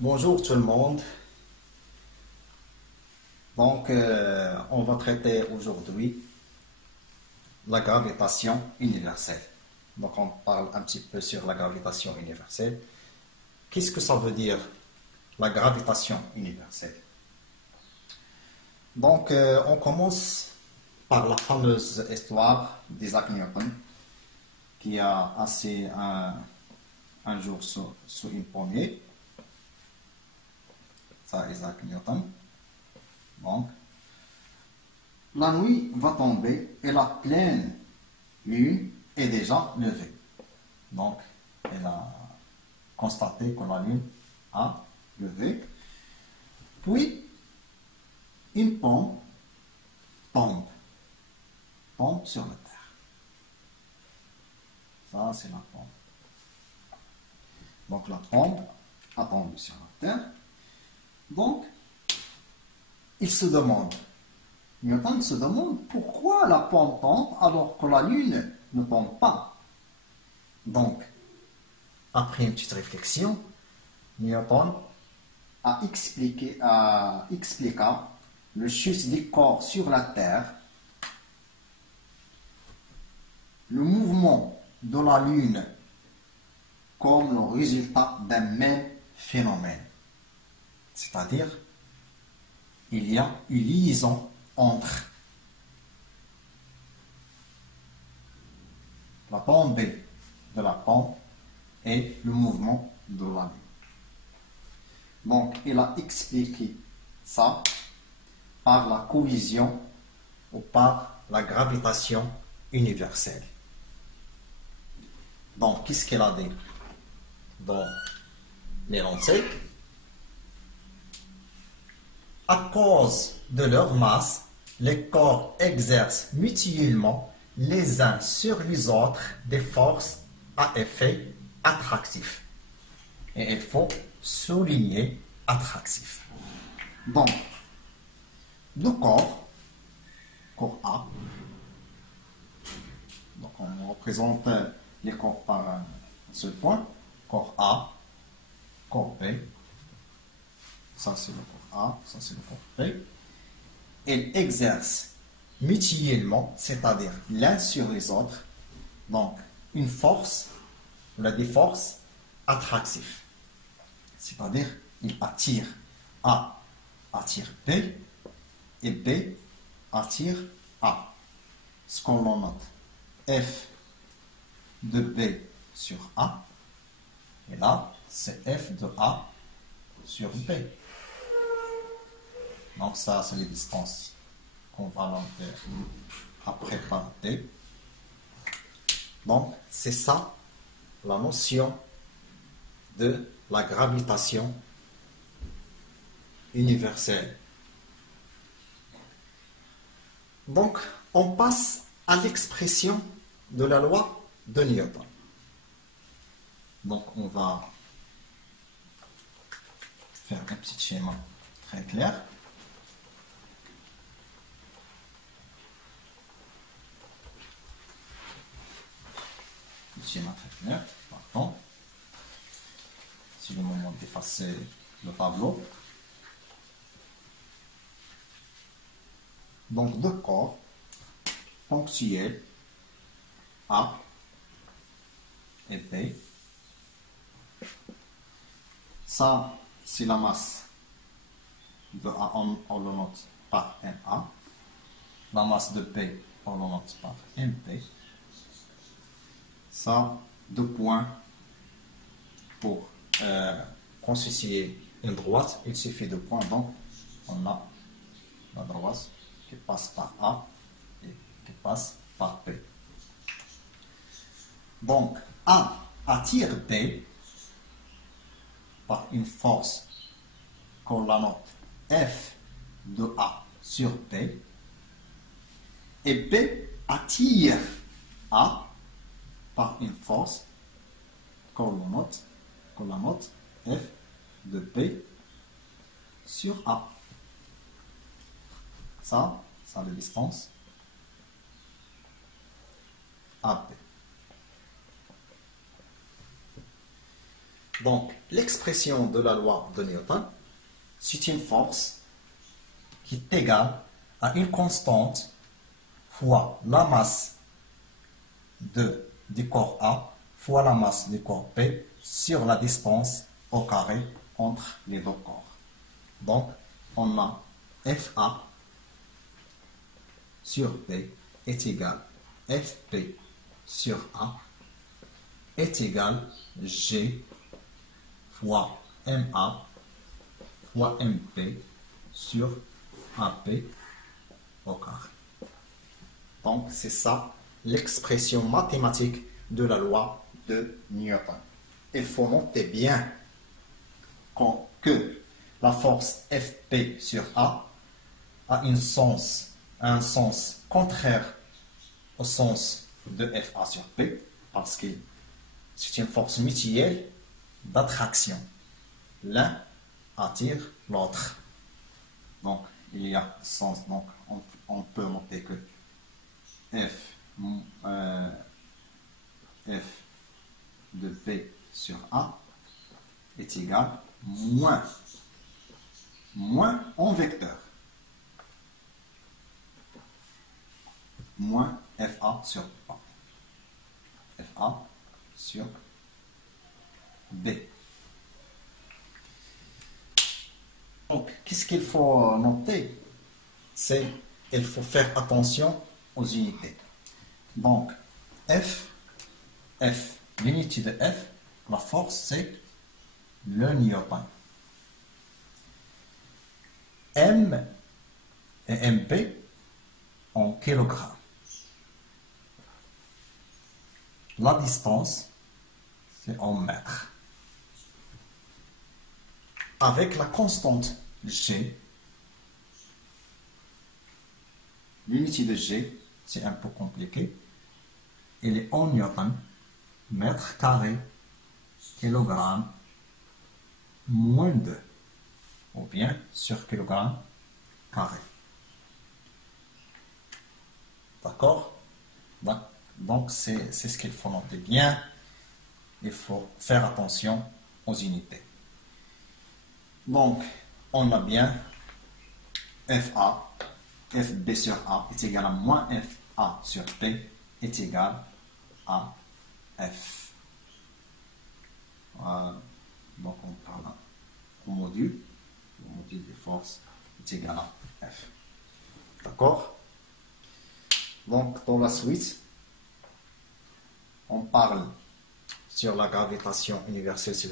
Bonjour tout le monde. On va traiter aujourd'hui la gravitation universelle. Donc, on parle un petit peu sur la gravitation universelle. Qu'est-ce que ça veut dire, la gravitation universelle? On commence par la fameuse histoire d'Isaac Newton, qui a assis un jour sous une pommier. Ça, Isaac Newton. Donc, la nuit va tomber et la pleine lune est déjà levée. Donc, elle a constaté que la lune a levé. Puis, une pomme tombe sur la terre. Ça, c'est la pomme. Donc, la pomme a tombé sur la terre. Donc, Newton se demande pourquoi la pomme tombe alors que la lune ne tombe pas. Donc, après une petite réflexion, Newton expliqua le chute des corps sur la Terre, le mouvement de la lune comme le résultat d'un même phénomène. C'est-à-dire, il y a une liaison entre la tombée de la pomme et le mouvement de la lune. Donc, il a expliqué ça par la cohésion ou par la gravitation universelle. Donc, qu'est-ce qu'il a dit dans l'énoncé? À cause de leur masse, les corps exercent mutuellement les uns sur les autres des forces à effet attractif. Et il faut souligner attractif. Donc, le corps A, donc on représente les corps par un seul point, corps A, corps B, ça c'est le corps A, ça c'est le corps B. Ils exercent mutuellement, c'est-à-dire l'un sur les autres, donc une force, des forces attractives. C'est-à-dire, ils attirent A, attire B, et B attire A. Ce qu'on note, F de B sur A, et là, c'est F de A sur B. Donc ça, c'est les distances qu'on va noter après par D. Donc, c'est ça la notion de la gravitation universelle. Donc, on passe à l'expression de la loi de Newton. Donc, on va faire un petit schéma très clair. Schéma très clair. Pardon. C'est le moment d'effacer le tableau. Donc, deux corps ponctuels A et B. Ça, c'est la masse de A, on le note par MA. La masse de B, on le note par MP. Ça, deux points pour constituer une droite, il suffit de points. Donc, on a la droite qui passe par A et qui passe par B. Donc, A attire B par une force qu'on la note F de A sur B, et B attire A par une force qu'on la note F de B sur A. Ça la distance AB. Donc, l'expression de la loi de Newton, c'est une force qui est égale à une constante fois la masse du corps A fois la masse du corps B sur la distance au carré entre les deux corps. Donc, on a FA sur B est égal FB sur A est égal G fois MA fois MP sur AP au carré. Donc, c'est ça l'expression mathématique de la loi de Newton. Il faut noter bien que la force Fp sur A a un sens contraire au sens de Fa sur P, parce que c'est une force mutuelle d'attraction. L'un attire l'autre. Donc, il y a sens. Donc, on peut noter que F de P sur A est égal moins en vecteur moins FA sur A. FA sur B. Donc, qu'est-ce qu'il faut noter? C'est qu'il faut faire attention aux unités. Donc, l'unité de F, la force, c'est le Newton. M et MP en kilogrammes. La distance, c'est en mètres. Avec la constante G, l'unité de G, c'est un peu compliqué. Elle est en newton, mètre carré, kilogramme, moins 2, ou bien sur kilogramme carré. D'accord? Donc, c'est ce qu'il faut noter bien. Il faut faire attention aux unités. Donc, on a bien FB sur A est égal à moins FA sur P est égal à F. Donc, on parle au module. Le module des forces est égal à F. D'accord? Donc, dans la suite, on parle sur la gravitation universelle, sur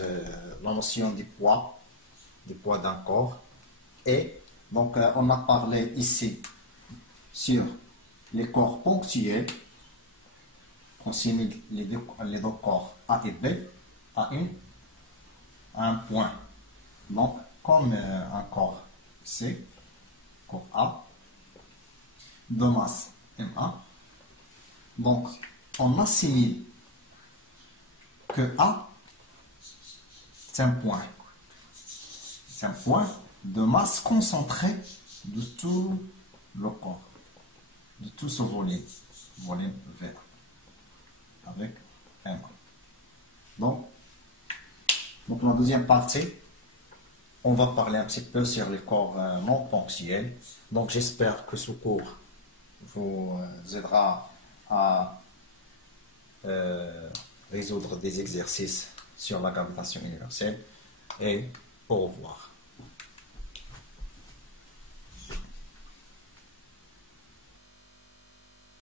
la notion du poids d'un corps. Et donc, on a parlé ici sur les corps ponctuels, qu'on signifie les deux corps A et B à un point. Donc, comme un corps C, corps A, de masse MA. Donc, on assimile que A, c'est un point. C'est un point de masse concentrée de tout le corps, de tout ce volume V, avec MA. Donc, la deuxième partie, on va parler un petit peu sur les corps non ponctuels. Donc, j'espère que ce cours vous aidera à résoudre des exercices sur la gravitation universelle. Et au revoir.